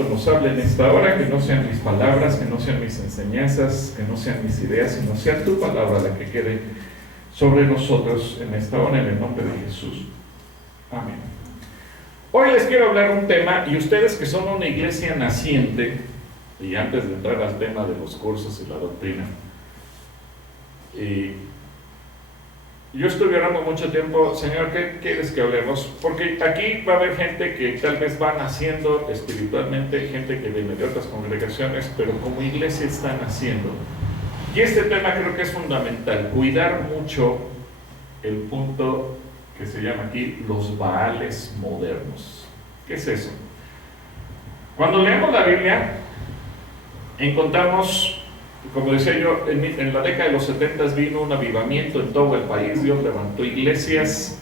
Santo nos hable en esta hora, que no sean mis palabras, que no sean mis enseñanzas, que no sean mis ideas, sino sea tu palabra la que quede sobre nosotros en esta hora, en el nombre de Jesús. Amén. Hoy les quiero hablar un tema, y ustedes que son una iglesia naciente, y antes de entrar al tema de los cursos y la doctrina, yo estuve orando mucho tiempo, Señor, ¿qué quieres que hablemos? Porque aquí va a haber gente que tal vez va naciendo espiritualmente, gente que viene de otras congregaciones, pero como iglesia está naciendo. Y este tema creo que es fundamental, cuidar mucho el punto que se llama aquí los Baales modernos. ¿Qué es eso? Cuando leemos la Biblia, encontramos, como decía yo, en la década de los 70 vino un avivamiento en todo el país. Dios levantó iglesias,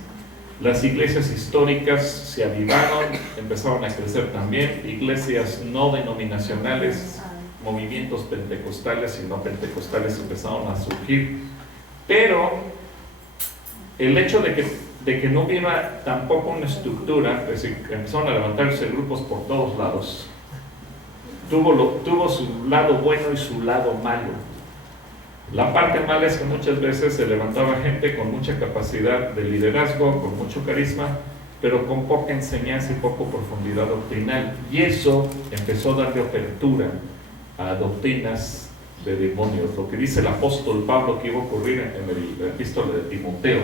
las iglesias históricas se avivaron, empezaron a crecer también, iglesias no denominacionales, movimientos pentecostales y no pentecostales empezaron a surgir, pero el hecho de que no hubiera tampoco una estructura, es decir, empezaron a levantarse grupos por todos lados, tuvo su lado bueno y su lado malo. La parte mala es que muchas veces se levantaba gente con mucha capacidad de liderazgo, con mucho carisma, pero con poca enseñanza y poco profundidad doctrinal, y eso empezó a darle apertura a doctrinas de demonios, lo que dice el apóstol Pablo que iba a ocurrir en el epístola de Timoteo.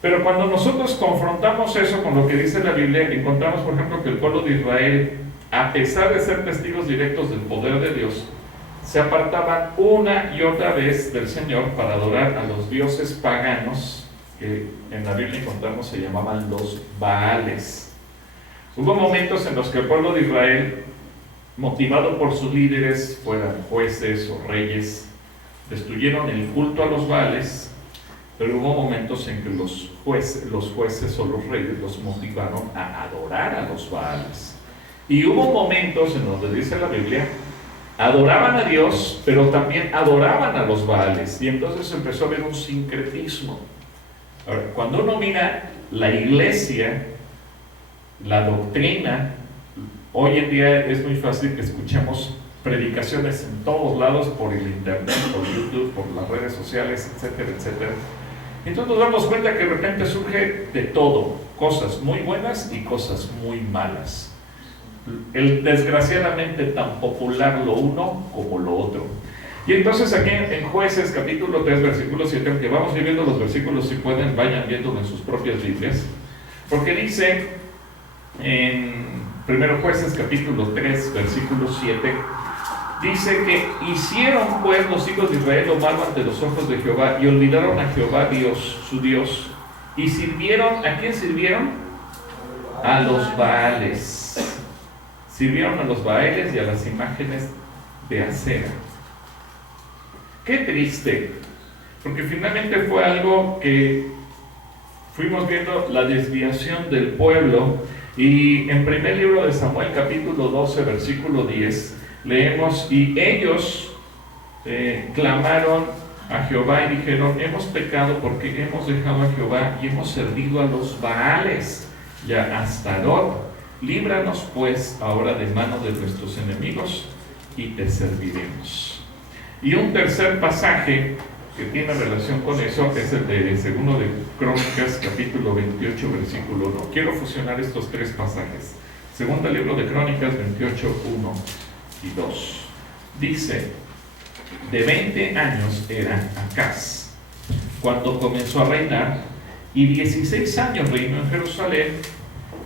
Pero cuando nosotros confrontamos eso con lo que dice la Biblia, encontramos, por ejemplo, que el pueblo de Israel, a pesar de ser testigos directos del poder de Dios, se apartaban una y otra vez del Señor para adorar a los dioses paganos, que en la Biblia encontramos se llamaban los Baales. Hubo momentos en los que el pueblo de Israel, motivado por sus líderes, fueran jueces o reyes, destruyeron el culto a los Baales, pero hubo momentos en que los jueces o los reyes los motivaron a adorar a los Baales. Y hubo momentos en donde dice la Biblia, adoraban a Dios, pero también adoraban a los Baales, y entonces empezó a haber un sincretismo. Ahora, cuando uno mira la iglesia, la doctrina, hoy en día es muy fácil que escuchemos predicaciones en todos lados, por el internet, por YouTube, por las redes sociales, etcétera, etcétera. Entonces nos damos cuenta que de repente surge de todo, cosas muy buenas y cosas muy malas. Desgraciadamente tan popular lo uno como lo otro. Y entonces aquí en Jueces capítulo 3 versículo 7, aunque vamos viendo los versículos, si pueden vayan viéndolo en sus propias Biblias, porque dice en 1 Jueces capítulo 3 versículo 7, dice que hicieron pues los hijos de Israel lo malo ante los ojos de Jehová y olvidaron a Jehová Dios, su Dios, y sirvieron, ¿a quién sirvieron? A los Baales. Sirvieron a los Baales y a las imágenes de acera. Qué triste, porque finalmente fue algo que fuimos viendo la desviación del pueblo, y en primer libro de Samuel capítulo 12 versículo 10 leemos, y ellos clamaron a Jehová y dijeron, hemos pecado porque hemos dejado a Jehová y hemos servido a los Baales y a Astarot. Líbranos pues ahora de mano de nuestros enemigos y te serviremos. Y un tercer pasaje que tiene relación con eso es el de segundo de Crónicas capítulo 28 versículo 1. Quiero fusionar estos tres pasajes. Segundo libro de Crónicas 28, 1 y 2. Dice, de 20 años era Acaz cuando comenzó a reinar, y 16 años reinó en Jerusalén,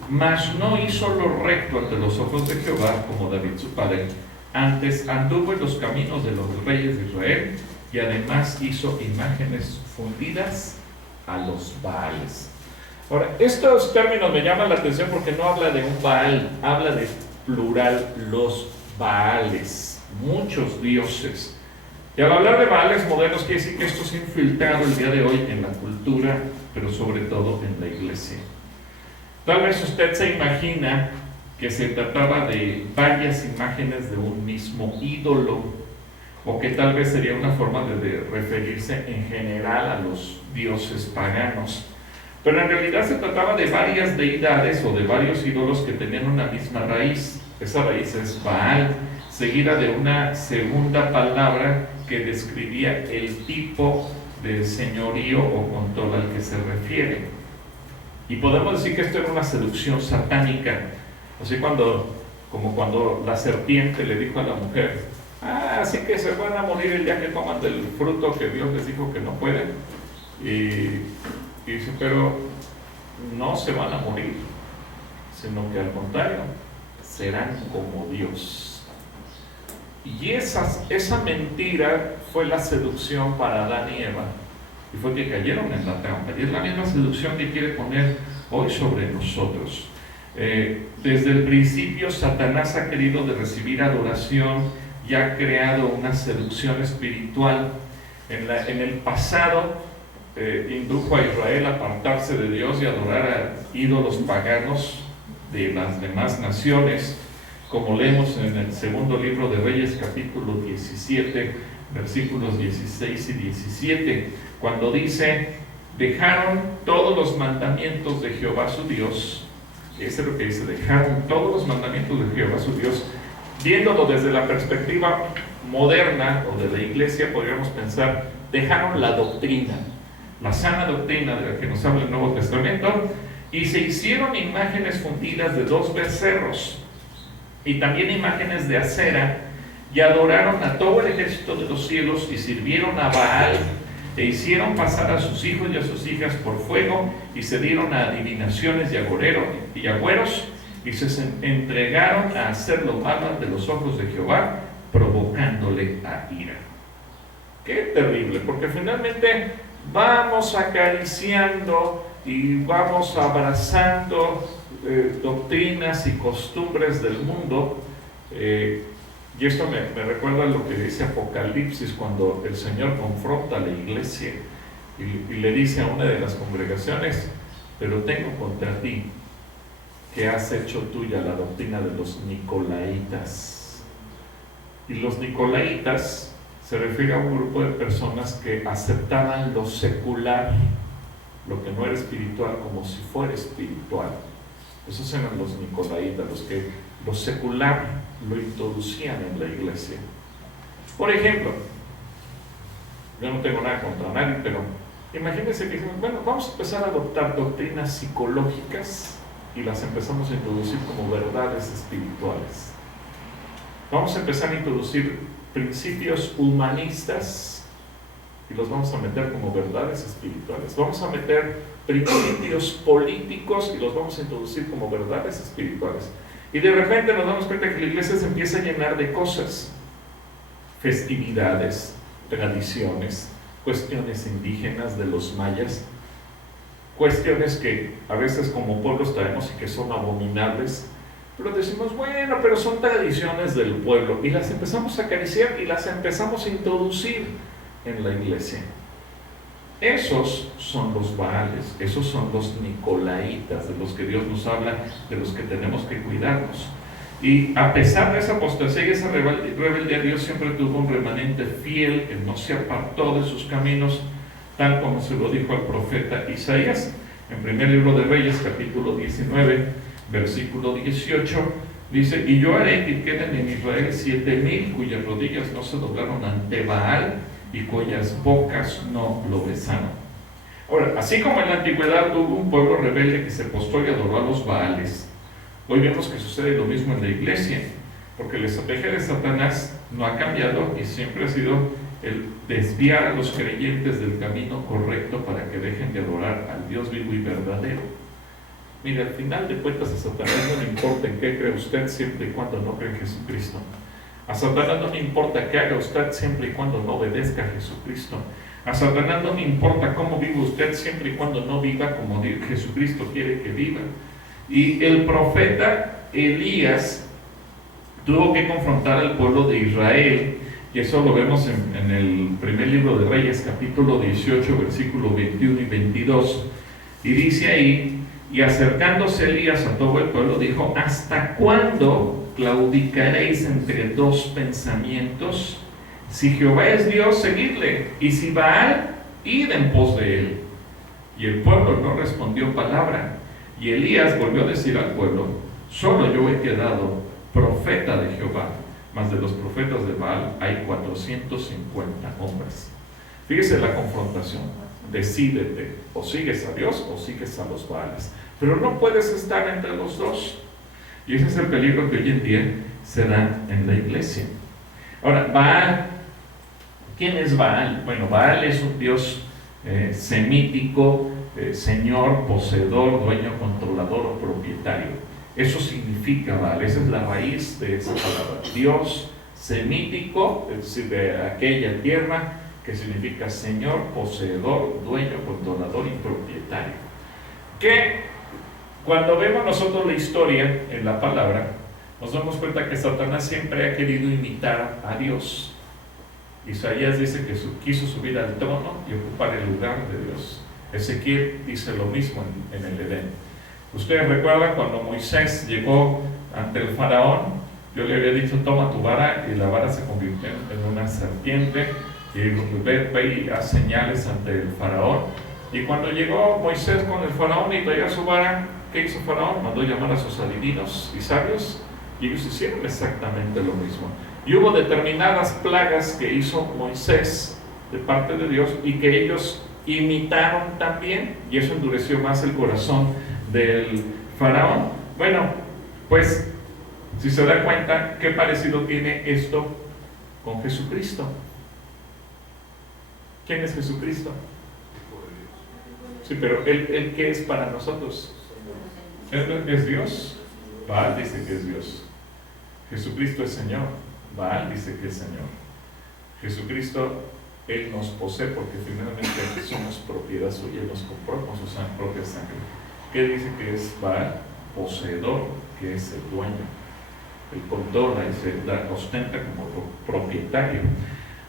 mas no hizo lo recto ante los ojos de Jehová como David su padre. Antes anduvo en los caminos de los reyes de Israel, y además hizo imágenes fundidas a los Baales. Ahora, estos términos me llaman la atención porque no habla de un Baal, habla de plural, los Baales, muchos dioses. Y al hablar de Baales modernos quiere decir que esto se ha infiltrado el día de hoy en la cultura, pero sobre todo en la iglesia. Tal vez usted se imagina que se trataba de varias imágenes de un mismo ídolo, o que tal vez sería una forma de referirse en general a los dioses paganos. Pero en realidad se trataba de varias deidades o de varios ídolos que tenían una misma raíz. Esa raíz es Baal, seguida de una segunda palabra que describía el tipo de señorío o control al que se refiere. Y podemos decir que esto era una seducción satánica, así como cuando la serpiente le dijo a la mujer: así que se van a morir el día que coman del fruto que Dios les dijo que no pueden. Y dice: pero no se van a morir, sino que al contrario, serán como Dios. Y esa mentira fue la seducción para Adán y Eva, y fue que cayeron en la trampa. Y es la misma seducción que quiere poner hoy sobre nosotros. Desde el principio Satanás ha querido de recibir adoración y ha creado una seducción espiritual. En el pasado indujo a Israel a apartarse de Dios y adorar a ídolos paganos de las demás naciones, como leemos en el segundo libro de Reyes, capítulo 17, versículos 16 y 17, cuando dice: dejaron todos los mandamientos de Jehová su Dios. Eso es lo que dice: dejaron todos los mandamientos de Jehová su Dios. Viéndolo desde la perspectiva moderna o de la iglesia, podríamos pensar: dejaron la doctrina, la sana doctrina de la que nos habla el Nuevo Testamento, y se hicieron imágenes fundidas de 2 becerros y también imágenes de acera, y adoraron a todo el ejército de los cielos, y sirvieron a Baal, e hicieron pasar a sus hijos y a sus hijas por fuego, y se dieron a adivinaciones y agüeros, y se entregaron a hacer lo malo ante los ojos de Jehová, provocándole a ira. Qué terrible, porque finalmente vamos acariciando y vamos abrazando doctrinas y costumbres del mundo, y esto me recuerda lo que dice Apocalipsis, cuando el Señor confronta a la iglesia y le dice a una de las congregaciones: pero tengo contra ti que has hecho tuya la doctrina de los nicolaítas. Y los nicolaítas se refiere a un grupo de personas que aceptaban lo secular, lo que no era espiritual, como si fuera espiritual. Esos eran los nicolaítas, los que lo secular lo introducían en la iglesia. Por ejemplo, yo no tengo nada contra nadie, pero imagínense que dijimos: bueno, vamos a empezar a adoptar doctrinas psicológicas y las empezamos a introducir como verdades espirituales. Vamos a empezar a introducir principios humanistas y los vamos a meter como verdades espirituales. Vamos a meter principios políticos y los vamos a introducir como verdades espirituales. Y de repente nos damos cuenta que la iglesia se empieza a llenar de cosas: festividades, tradiciones, cuestiones indígenas de los mayas, cuestiones que a veces como pueblos traemos y que son abominables, pero decimos: bueno, pero son tradiciones del pueblo, y las empezamos a acariciar y las empezamos a introducir en la iglesia. Esos son los Baales, esos son los nicolaítas, de los que Dios nos habla, de los que tenemos que cuidarnos. Y a pesar de esa apostasía y esa rebeldía, Dios siempre tuvo un remanente fiel que no se apartó de sus caminos, tal como se lo dijo al profeta Isaías en primer libro de Reyes, capítulo 19, versículo 18. Dice: y yo haré que queden en Israel 7,000 cuyas rodillas no se doblaron ante Baal y cuyas bocas no lo besaron. Ahora, así como en la antigüedad hubo un pueblo rebelde que se postró y adoró a los Baales, hoy vemos que sucede lo mismo en la iglesia, porque la estrategia de Satanás no ha cambiado y siempre ha sido el desviar a los creyentes del camino correcto para que dejen de adorar al Dios vivo y verdadero. Mire, al final de cuentas a Satanás no le importa en qué cree usted, siempre y cuando no cree en Jesucristo. A Satanás no le importa qué haga usted, siempre y cuando no obedezca a Jesucristo. A Satanás no le importa cómo vive usted, siempre y cuando no viva como Jesucristo quiere que viva. Y el profeta Elías tuvo que confrontar al pueblo de Israel, y eso lo vemos en el primer libro de Reyes, capítulo 18, versículo 21 y 22. Y dice ahí: y acercándose Elías a todo el pueblo, dijo: ¿hasta cuándo claudicaréis entre 2 pensamientos? Si Jehová es Dios, seguidle, y si Baal, id en pos de él. Y el pueblo no respondió palabra. Y Elías volvió a decir al pueblo: solo yo he quedado, profeta de Jehová, mas de los profetas de Baal hay 450 hombres. Fíjese la confrontación. Decídete, o sigues a Dios o sigues a los Baales, pero no puedes estar entre los dos. Y ese es el peligro que hoy en día se da en la iglesia. Ahora, Baal, ¿quién es Baal? Bueno, Baal es un dios semítico, señor, poseedor, dueño, controlador o propietario. Eso significa Baal, esa es la raíz de esa palabra. Dios semítico, es decir, de aquella tierra, que significa señor, poseedor, dueño, controlador y propietario. Que cuando vemos nosotros la historia en la palabra, nos damos cuenta que Satanás siempre ha querido imitar a Dios. Isaías dice que quiso subir al trono y ocupar el lugar de Dios. Ezequiel dice lo mismo en el Edén. Ustedes recuerdan cuando Moisés llegó ante el faraón, yo le había dicho: toma tu vara, y la vara se convirtió en una serpiente, y ve y haz señales ante el faraón. Y cuando llegó Moisés con el faraón y traía su vara, ¿qué hizo faraón? Mandó llamar a sus adivinos y sabios, y ellos hicieron exactamente lo mismo. Y hubo determinadas plagas que hizo Moisés de parte de Dios y que ellos imitaron también, y eso endureció más el corazón del faraón. Bueno, pues si se da cuenta, ¿qué parecido tiene esto con Jesucristo? ¿Quién es Jesucristo? Sí, pero ¿Él qué es para nosotros? ¿Él es Dios? Baal dice que es Dios. Jesucristo es Señor. Baal dice que es Señor. Jesucristo, Él nos posee porque finalmente somos propiedad suya. Él nos compró con su propia sangre. ¿Qué dice que es Baal? Poseedor, que es el dueño. Él controla y se ostenta como propietario.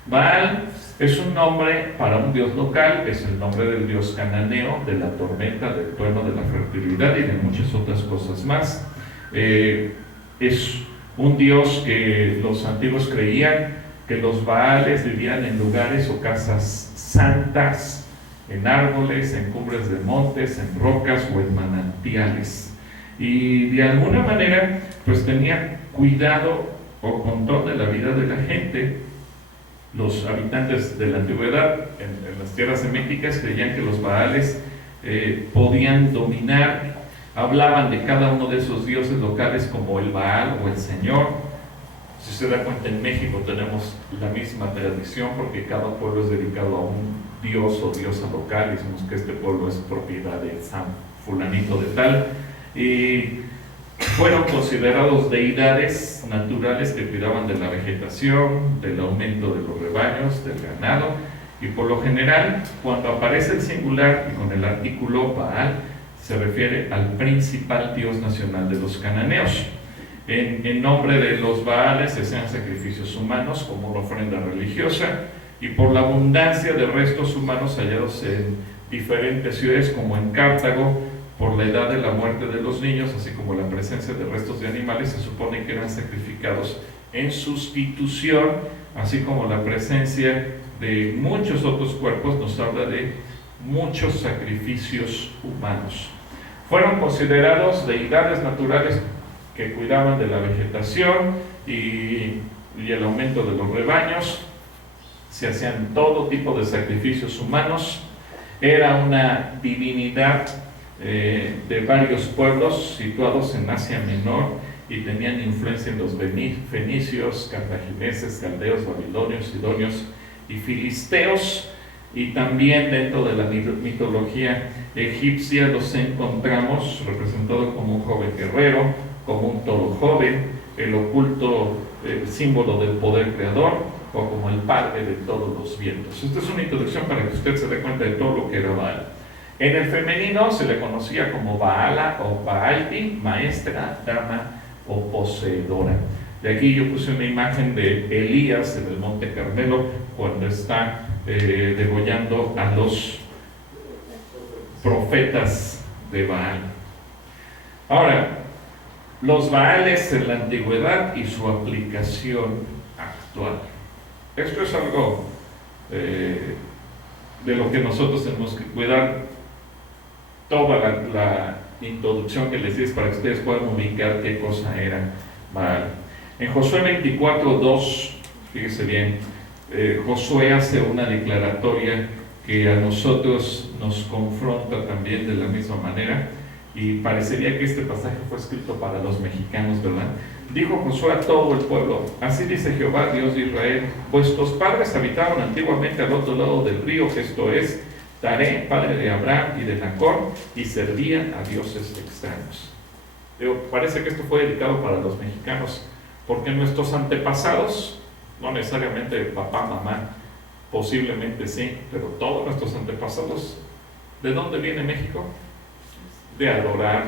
Baal es un nombre para un dios local, es el nombre del dios cananeo, de la tormenta, del trueno, de la fertilidad y de muchas otras cosas más. Es un dios que los antiguos creían que los Baales vivían en lugares o casas santas, en árboles, en cumbres de montes, en rocas o en manantiales. Y de alguna manera, pues tenía cuidado o control de la vida de la gente. Los habitantes de la antigüedad en las tierras semíticas creían que los Baales podían dominar, hablaban de cada uno de esos dioses locales como el Baal o el Señor. Si se da cuenta, en México tenemos la misma tradición porque cada pueblo es dedicado a un dios o diosa local, y decimos que este pueblo es propiedad de San Fulanito de tal, y fueron considerados deidades naturales que cuidaban de la vegetación, del aumento de los rebaños, del ganado, y por lo general, cuando aparece el singular y con el artículo Baal, se refiere al principal dios nacional de los cananeos. En nombre de los Baales se hacían sacrificios humanos como una ofrenda religiosa, y por la abundancia de restos humanos hallados en diferentes ciudades como en Cartago, por la edad de la muerte de los niños, así como la presencia de restos de animales, se supone que eran sacrificados en sustitución, así como la presencia de muchos otros cuerpos, nos habla de muchos sacrificios humanos. Fueron considerados deidades naturales que cuidaban de la vegetación y el aumento de los rebaños. Se hacían todo tipo de sacrificios humanos. Era una divinidad de varios pueblos situados en Asia Menor, y tenían influencia en los fenicios, cartagineses, caldeos, babilonios, sidonios y filisteos. Y también dentro de la mitología egipcia los encontramos representados como un joven guerrero, como un toro joven, el oculto símbolo del poder creador, o como el padre de todos los vientos. Esta es una introducción para que usted se dé cuenta de todo lo que era Baal. En el femenino se le conocía como Baala o Baalti, maestra, dama o poseedora. De aquí yo puse una imagen de Elías en el Monte Carmelo cuando está degollando a los profetas de Baal. Ahora, los Baales en la antigüedad y su aplicación actual. Esto es algo de lo que nosotros tenemos que cuidar. Toda la introducción que les di es para que ustedes puedan ubicar qué cosa era Baal. En Josué 24:2, fíjese bien, Josué hace una declaratoria que a nosotros nos confronta también de la misma manera, y parecería que este pasaje fue escrito para los mexicanos, ¿verdad? Dijo Josué a todo el pueblo: así dice Jehová, Dios de Israel, vuestros padres habitaban antiguamente al otro lado del río, esto es, Taré, padre de Abraham y de Nacor, y servían a dioses extraños. Parece que esto fue dedicado para los mexicanos, porque nuestros antepasados, no necesariamente papá, mamá, posiblemente sí, pero todos nuestros antepasados, ¿de dónde viene México? De adorar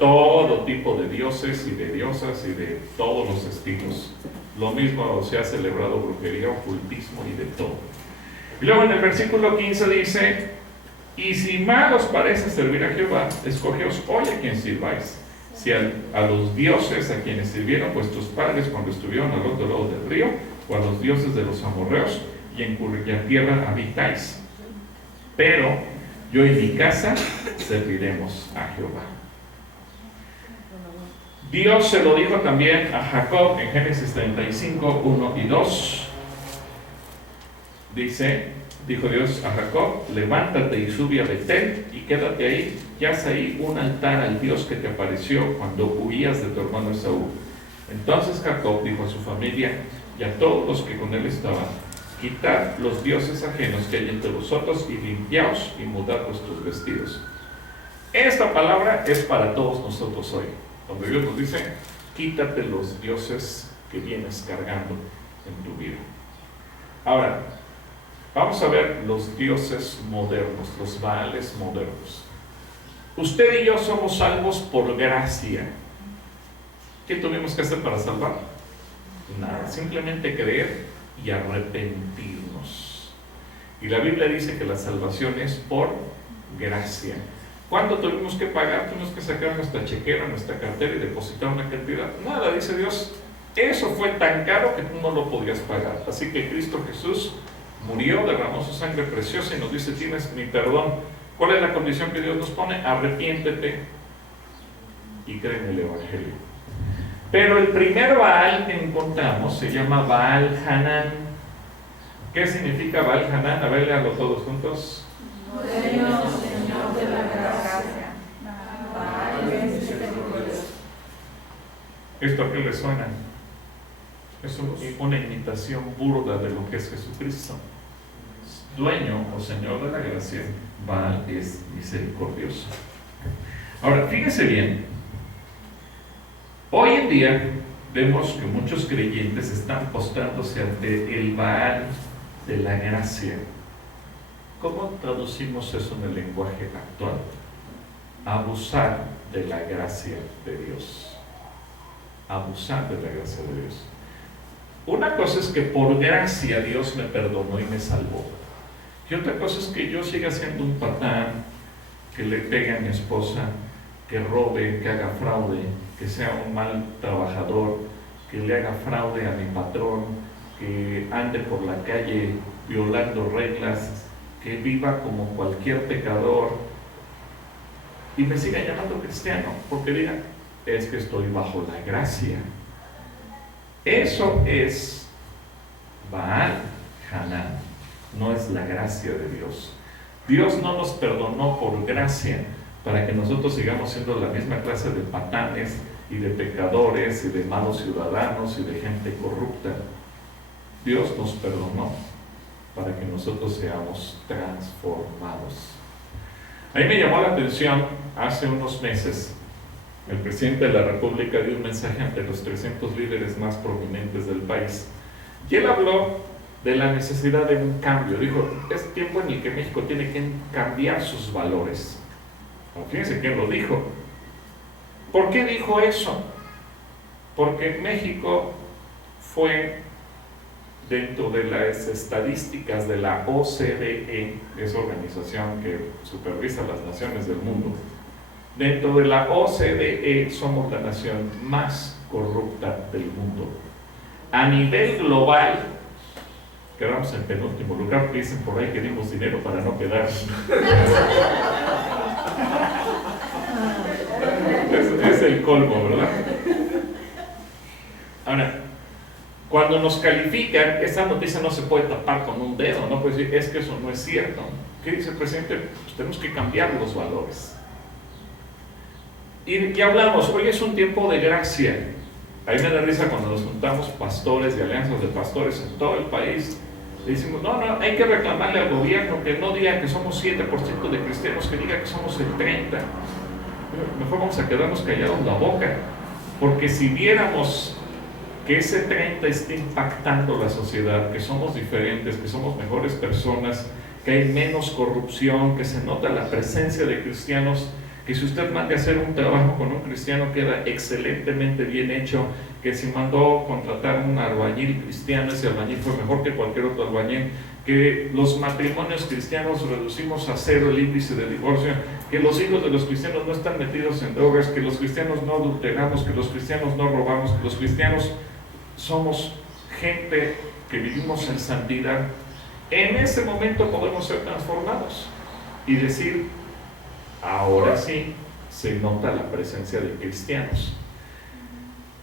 todo tipo de dioses y de diosas y de todos los estilos. Lo mismo se ha celebrado brujería, ocultismo y de todo. Y luego en el versículo 15 dice: y si mal os parece servir a Jehová, escogeos hoy a quien sirváis, si a los dioses a quienes sirvieron vuestros padres cuando estuvieron al otro lado del río, o a los dioses de los amorreos, y en cuya tierra habitáis. Pero yo y mi casa serviremos a Jehová. Dios se lo dijo también a Jacob en Génesis 35, 1 y 2. Dijo Dios a Jacob: levántate y sube a Betel y quédate ahí, y haz ahí un altar al Dios que te apareció cuando huías de tu hermano Esaú. Entonces Jacob dijo a su familia y a todos los que con él estaban: quitad los dioses ajenos que hay entre vosotros y limpiaos y mudad vuestros vestidos. Esta palabra es para todos nosotros hoy, donde Dios nos dice: quítate los dioses que vienes cargando en tu vida. Ahora, vamos a ver los dioses modernos, los Baales modernos. Usted y yo somos salvos por gracia. ¿Qué tuvimos que hacer para salvar? Nada, simplemente creer y arrepentirnos. Y la Biblia dice que la salvación es por gracia. ¿Cuánto tuvimos que pagar? Tuvimos que sacar nuestra chequera, nuestra cartera y depositar una cantidad. Nada, dice Dios, eso fue tan caro que tú no lo podías pagar. Así que Cristo Jesús murió, derramó su sangre preciosa y nos dice: tienes mi perdón. ¿Cuál es la condición que Dios nos pone? Arrepiéntete y cree en el Evangelio. Pero el primer Baal que encontramos se llama Baal Hanán. ¿Qué significa Baal Hanán? A ver, léalo todos juntos. Señor de la gracia. ¿Esto a qué le suena? Es una imitación burda de lo que es Jesucristo. Dueño o Señor de la gracia, Baal es misericordioso. Ahora, fíjense bien. Hoy en día vemos que muchos creyentes están postrándose ante el Baal de la gracia. ¿Cómo traducimos eso en el lenguaje actual? Abusar de la gracia de Dios. Abusar de la gracia de Dios. Una cosa es que por gracia Dios me perdonó y me salvó. Y otra cosa es que yo siga siendo un patán, que le pegue a mi esposa, que robe, que haga fraude, que sea un mal trabajador, que le haga fraude a mi patrón, que ande por la calle violando reglas, que viva como cualquier pecador y me siga llamando cristiano, porque digan: es que estoy bajo la gracia. Eso es Baal Hanán, no es la gracia de Dios. Dios no nos perdonó por gracia para que nosotros sigamos siendo la misma clase de patanes y de pecadores y de malos ciudadanos y de gente corrupta. Dios nos perdonó para que nosotros seamos transformados. A mí me llamó la atención, hace unos meses, el presidente de la República dio un mensaje ante los 300 líderes más prominentes del país. Y él habló de la necesidad de un cambio. Dijo: es tiempo en el que México tiene que cambiar sus valores. Fíjense quién lo dijo. ¿Por qué dijo eso? Porque México fue, dentro de las estadísticas de la OCDE, esa organización que supervisa las naciones del mundo, dentro de la OCDE somos la nación más corrupta del mundo. A nivel global, quedamos en penúltimo lugar, porque dicen por ahí que dimos dinero para no quedar. Es el colmo, ¿verdad? Ahora, cuando nos califican, esa noticia no se puede tapar con un dedo, no puede decir, es que eso no es cierto. ¿Qué dice el presidente? Pues tenemos que cambiar los valores. Y hablamos, hoy es un tiempo de gracia. A mí me da risa cuando nos juntamos pastores y alianzas de pastores en todo el país. Le decimos, no, hay que reclamarle al gobierno que no diga que somos 7% de cristianos, que diga que somos el 30%. Mejor vamos a quedarnos callados la boca, porque si viéramos que ese 30 está impactando la sociedad, que somos diferentes, que somos mejores personas, que hay menos corrupción, que se nota la presencia de cristianos, que si usted manda a hacer un trabajo con un cristiano queda excelentemente bien hecho, que si mandó contratar un albañil cristiano, ese albañil fue mejor que cualquier otro albañil, que los matrimonios cristianos reducimos a 0 el índice de divorcio, que los hijos de los cristianos no están metidos en drogas, que los cristianos no adulteramos, que los cristianos no robamos, que los cristianos somos gente que vivimos en santidad. En ese momento podemos ser transformados y decir, ahora sí se nota la presencia de cristianos.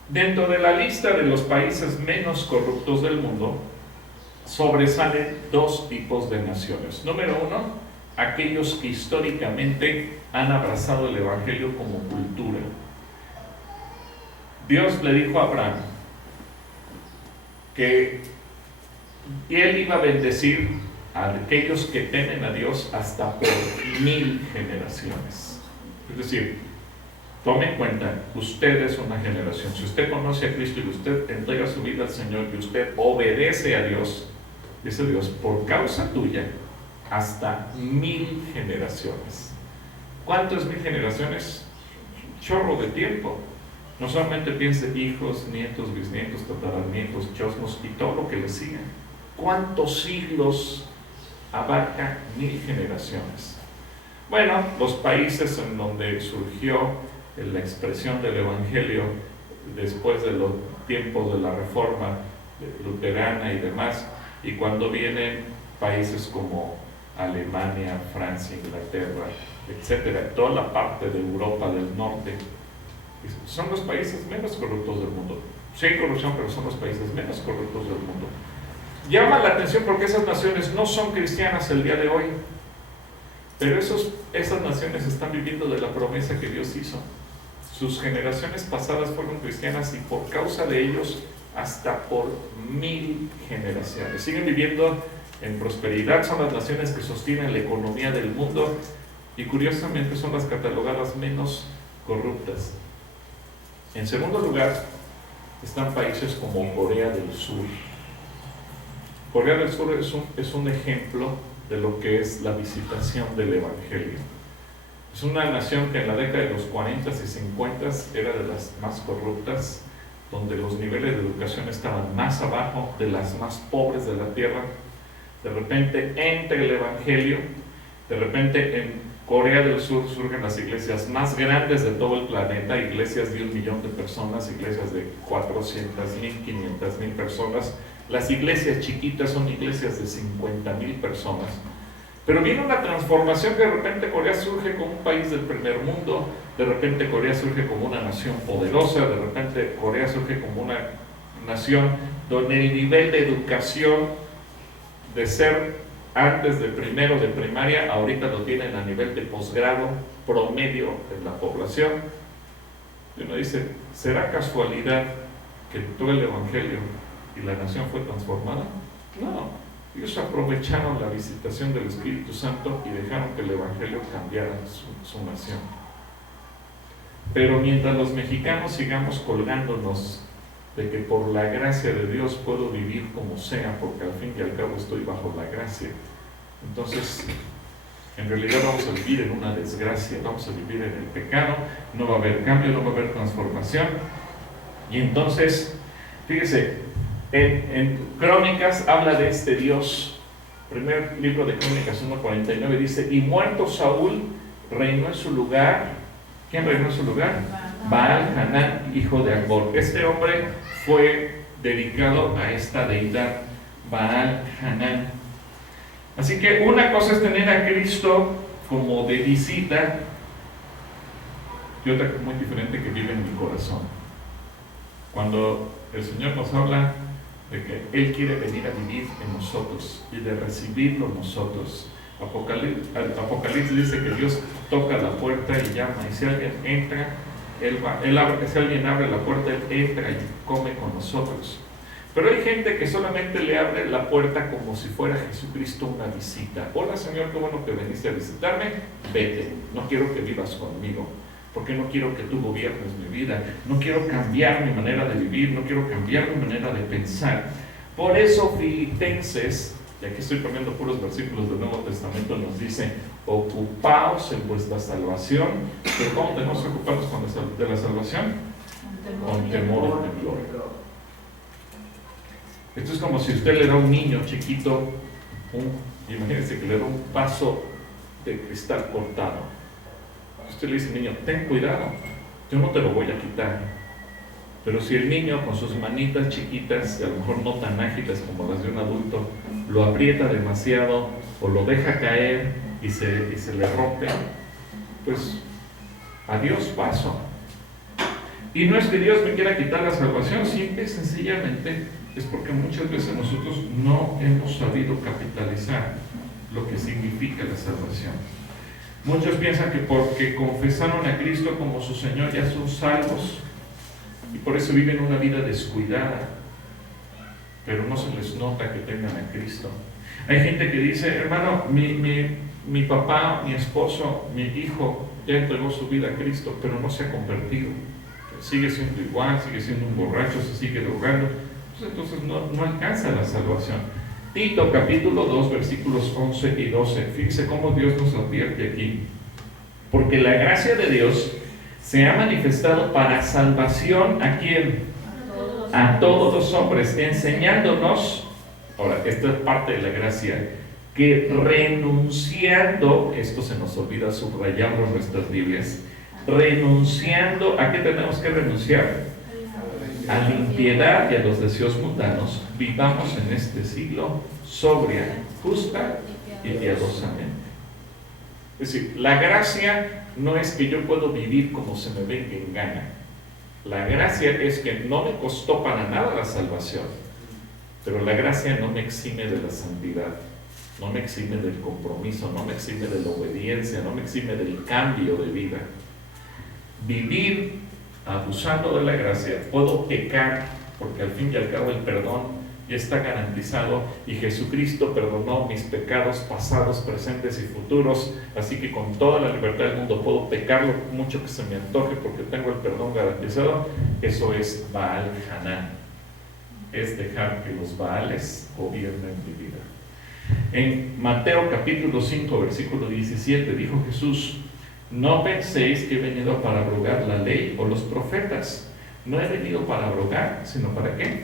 Dentro de la lista de los países menos corruptos del mundo, sobresalen 2 tipos de naciones. Número 1, aquellos que históricamente han abrazado el Evangelio como cultura. Dios le dijo a Abraham que él iba a bendecir a aquellos que temen a Dios hasta por 1000 generaciones. Es decir, tome en cuenta, usted es una generación. Si usted conoce a Cristo y usted entrega su vida al Señor y usted obedece a Dios, dice Dios, por causa tuya, hasta 1000 generaciones. ¿Cuánto es 1000 generaciones? Chorro de tiempo. No solamente piense hijos, nietos, bisnietos, tataranietos, chosnos y todo lo que le siga. ¿Cuántos siglos abarca 1000 generaciones? Bueno, los países en donde surgió la expresión del Evangelio después de los tiempos de la Reforma luterana y demás, y cuando vienen países como Alemania, Francia, Inglaterra, etcétera, toda la parte de Europa del norte, son los países menos corruptos del mundo. Sí hay corrupción, pero son los países menos corruptos del mundo. Llama la atención porque esas naciones no son cristianas el día de hoy, pero esas naciones están viviendo de la promesa que Dios hizo. Sus generaciones pasadas fueron cristianas y por causa de ellos hasta por 1000 generaciones siguen viviendo en prosperidad. Son las naciones que sostienen la economía del mundo y curiosamente son las catalogadas menos corruptas. En segundo lugar están países como Corea del Sur. Corea del Sur es un ejemplo de lo que es la visitación del Evangelio. Es una nación que en la década de los 40 y 50 era de las más corruptas, donde los niveles de educación estaban más abajo, de las más pobres de la tierra. De repente entra el Evangelio, de repente en Corea del Sur surgen las iglesias más grandes de todo el planeta, iglesias de 1 millón de personas, iglesias de 400,000, 500,000 personas. Las iglesias chiquitas son iglesias de 50,000 personas. Pero viene una transformación que de repente Corea surge como un país del primer mundo, de repente Corea surge como una nación poderosa, de repente Corea surge como una nación donde el nivel de educación de ser antes de primero de primaria, ahorita lo tienen a nivel de posgrado promedio en la población. Y uno dice, ¿será casualidad que todo el Evangelio y la nación fue transformada? No. Ellos aprovecharon la visitación del Espíritu Santo y dejaron que el Evangelio cambiara su nación. Pero mientras los mexicanos sigamos colgándonos de que por la gracia de Dios puedo vivir como sea, porque al fin y al cabo estoy bajo la gracia, entonces en realidad vamos a vivir en una desgracia, vamos a vivir en el pecado, no va a haber cambio, no va a haber transformación. Y entonces, fíjese, en Crónicas habla de este Dios. Primer libro de Crónicas 1:49 dice, y muerto Saúl, reinó en su lugar. ¿Quién reinó en su lugar? Baal-Hanán, hijo de Acbor. Este hombre fue dedicado a esta deidad, Baal-Hanán. Así que una cosa es tener a Cristo como de visita y otra muy diferente que vive en mi corazón. Cuando el Señor nos habla de que Él quiere venir a vivir en nosotros y de recibirlo nosotros. Apocalipsis dice que Dios toca la puerta y llama, y si alguien entra, Él abre, si alguien abre la puerta, Él entra y come con nosotros. Pero hay gente que solamente le abre la puerta como si fuera Jesucristo una visita. Hola Señor, qué bueno que viniste a visitarme, vete, no quiero que vivas conmigo, porque no quiero que tú gobiernes mi vida, no quiero cambiar mi manera de vivir, no quiero cambiar mi manera de pensar. Por eso Filipenses, y aquí estoy poniendo puros versículos del Nuevo Testamento, nos dice: ocupaos en vuestra salvación. ¿Pero cómo tenemos que ocuparnos de la salvación? Con temor y temblor. Esto es como si usted le da a un niño chiquito, imagínense que le da un vaso de cristal cortado. Usted le dice al niño: ten cuidado, yo no te lo voy a quitar. Pero si el niño con sus manitas chiquitas, y a lo mejor no tan ágiles como las de un adulto, lo aprieta demasiado o lo deja caer y se le rompe, pues adiós vaso. Y no es que Dios me quiera quitar la salvación, simple y sencillamente es porque muchas veces nosotros no hemos sabido capitalizar lo que significa la salvación. Muchos piensan que porque confesaron a Cristo como su Señor ya son salvos, y por eso viven una vida descuidada, pero no se les nota que tengan a Cristo. Hay gente que dice: hermano, mi papá, mi esposo, mi hijo ya entregó su vida a Cristo, pero no se ha convertido, sigue siendo igual, sigue siendo un borracho, se sigue drogando, pues entonces no alcanza la salvación. Tito capítulo 2 versículos 11 y 12, fíjese cómo Dios nos advierte aquí: porque la gracia de Dios se ha manifestado para salvación. ¿A quién? A todos los hombres, enseñándonos, ahora esta es parte de la gracia, que renunciando, esto se nos olvida subrayarlo en nuestras Biblias, renunciando, ¿a qué tenemos que renunciar? A la impiedad y a los deseos mundanos, vivamos en este siglo sobria, justa y piadosamente. Es decir, la gracia no es que yo puedo vivir como se me venga en gana. La gracia es que no me costó para nada la salvación, pero la gracia no me exime de la santidad, no me exime del compromiso, no me exime de la obediencia, no me exime del cambio de vida. Vivir abusando de la gracia, puedo pecar, porque al fin y al cabo el perdón ya está garantizado y Jesucristo perdonó mis pecados pasados, presentes y futuros, así que con toda la libertad del mundo puedo pecar lo mucho que se me antoje porque tengo el perdón garantizado. Eso es Baal Hanan, es dejar que los Baales gobiernen mi vida. En Mateo capítulo 5 versículo 17 dijo Jesús: no penséis que he venido para abrogar la ley o los profetas. No he venido para abrogar, sino ¿para qué?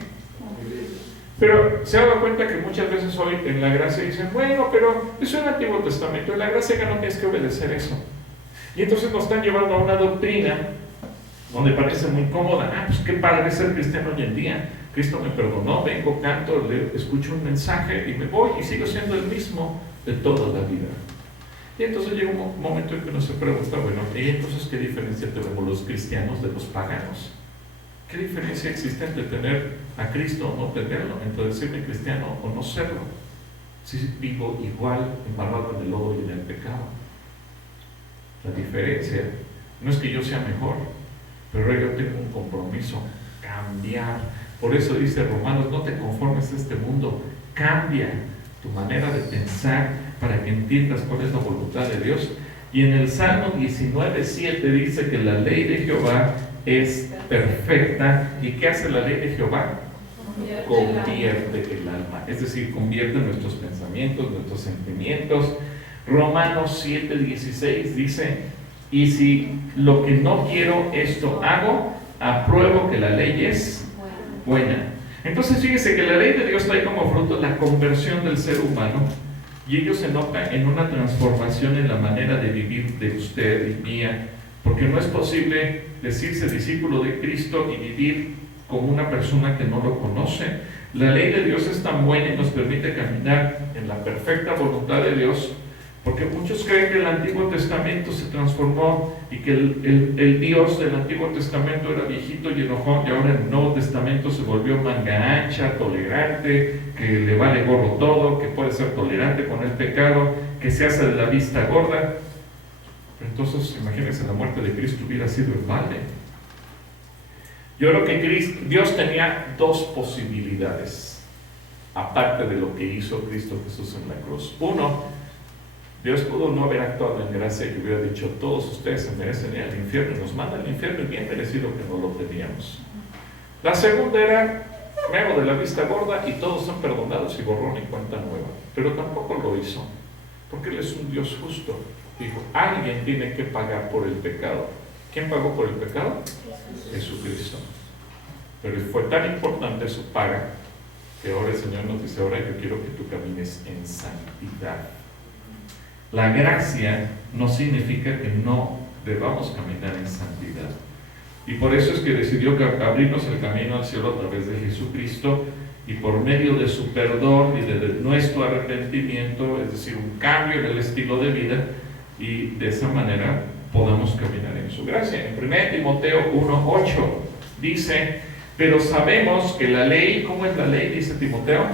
Pero se ha dado cuenta que muchas veces hoy en la gracia dicen: bueno, pero eso es el Antiguo Testamento, en la gracia que no tienes que obedecer eso. Y entonces nos están llevando a una doctrina donde parece muy cómoda. Pues qué padre ser cristiano hoy en día. Cristo me perdonó, vengo, canto, escucho un mensaje y me voy y sigo siendo el mismo de toda la vida. Y entonces llega un momento en que uno se pregunta: bueno, ¿y entonces qué diferencia tenemos los cristianos de los paganos? ¿Qué diferencia existe entre tener a Cristo o no tenerlo, entre decirme cristiano o no serlo? Si vivo igual embarrado en el lodo y en el pecado. La diferencia no es que yo sea mejor, pero yo tengo un compromiso, cambiar. Por eso dice Romanos: no te conformes a este mundo, cambia tu manera de pensar para que entiendas cuál es la voluntad de Dios. Y en el Salmo 19:7 dice que la ley de Jehová es perfecta. ¿Y qué hace la ley de Jehová? Convierte el alma, es decir, convierte nuestros pensamientos, nuestros sentimientos. Romanos 7:16 dice: y si lo que no quiero esto hago, apruebo que la ley es buena. Entonces fíjese que la ley de Dios trae como fruto la conversión del ser humano, y ello se nota en una transformación en la manera de vivir de usted y mía, porque no es posible decirse discípulo de Cristo y vivir como una persona que no lo conoce. La ley de Dios es tan buena y nos permite caminar en la perfecta voluntad de Dios, Porque muchos creen que el Antiguo Testamento se transformó y que el Dios del Antiguo Testamento era viejito y enojón, y ahora el Nuevo Testamento se volvió manga ancha, tolerante, que le vale gorro todo, que puede ser tolerante con el pecado, que se hace de la vista gorda. Pero entonces, imagínense, la muerte de Cristo hubiera sido en balde. Yo creo que Dios tenía dos posibilidades, aparte de lo que hizo Cristo Jesús en la cruz. Uno, Dios pudo no haber actuado en gracia y hubiera dicho, todos ustedes se merecen ir al infierno, y nos manda al infierno y bien merecido que no lo teníamos. La segunda era, me hago de la vista gorda y todos son perdonados y borrón y cuenta nueva. Pero tampoco lo hizo, porque Él es un Dios justo. Dijo, alguien tiene que pagar por el pecado. ¿Quién pagó por el pecado? Jesucristo. Pero fue tan importante su paga que ahora el Señor nos dice, ahora yo quiero que tú camines en santidad. La gracia no significa que no debamos caminar en santidad. Y por eso es que decidió abrirnos el camino al cielo a través de Jesucristo, y por medio de su perdón y de nuestro arrepentimiento, es decir, un cambio en el estilo de vida, y de esa manera podamos caminar en su gracia. En 1 Timoteo 1:8 dice, pero sabemos que la ley, ¿cómo es la ley? Dice Timoteo,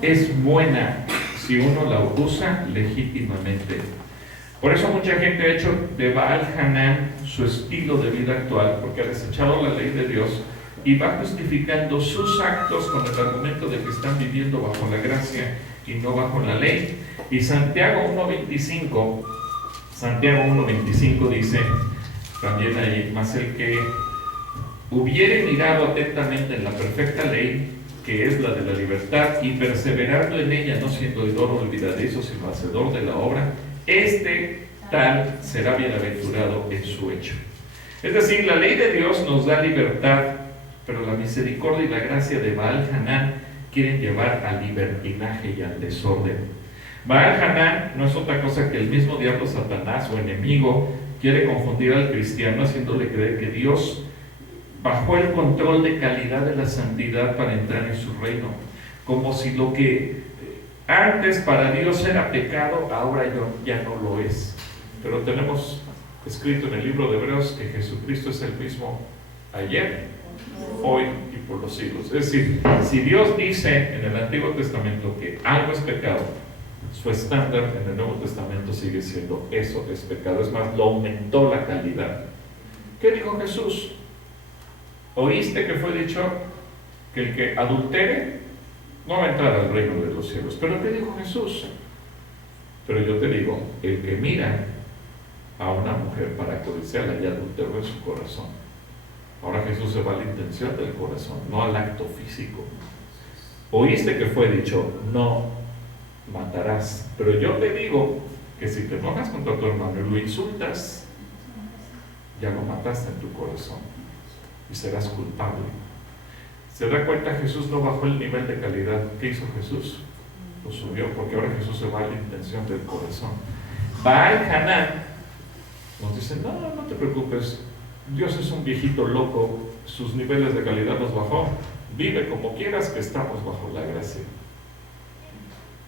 es buena si uno la usa legítimamente. Por eso mucha gente ha hecho de Baal Hanán su estilo de vida actual, porque ha desechado la ley de Dios y va justificando sus actos con el argumento de que están viviendo bajo la gracia y no bajo la ley. Y Santiago 1:25 dice también ahí, mas el que hubiere mirado atentamente en la perfecta ley, que es la de la libertad, y perseverando en ella, no siendo oidor olvidadizo, sino hacedor de la obra, este tal será bienaventurado en su hecho. Es decir, la ley de Dios nos da libertad, pero la misericordia y la gracia de Baal Hanán quieren llevar al libertinaje y al desorden. Baal Hanán no es otra cosa que el mismo diablo Satanás o enemigo quiere confundir al cristiano, haciéndole creer que Dios bajó el control de calidad de la santidad para entrar en su reino, como si lo que antes para Dios era pecado, ahora ya no lo es. Pero tenemos escrito en el libro de Hebreos que Jesucristo es el mismo ayer, hoy y por los siglos. Es decir, si Dios dice en el Antiguo Testamento que algo es pecado, su estándar en el Nuevo Testamento sigue siendo eso es pecado. Es más, lo aumentó la calidad. ¿Qué dijo Jesús? Oíste que fue dicho que el que adultere no va a entrar al reino de los cielos. ¿Pero qué dijo Jesús? Pero yo te digo, el que mira a una mujer para codiciarla ya adulteró en su corazón. Ahora Jesús se va a la intención del corazón, no al acto físico. Oíste que fue dicho, no matarás. Pero yo te digo que si te enojas contra tu hermano y lo insultas, ya lo mataste en tu corazón y serás culpable. ¿Se da cuenta? Jesús no bajó el nivel de calidad. ¿Qué hizo Jesús? Lo subió, porque ahora Jesús se va a la intención del corazón. Baal Hanán nos dice, no te preocupes, Dios es un viejito loco, sus niveles de calidad los bajó, vive como quieras que estamos bajo la gracia.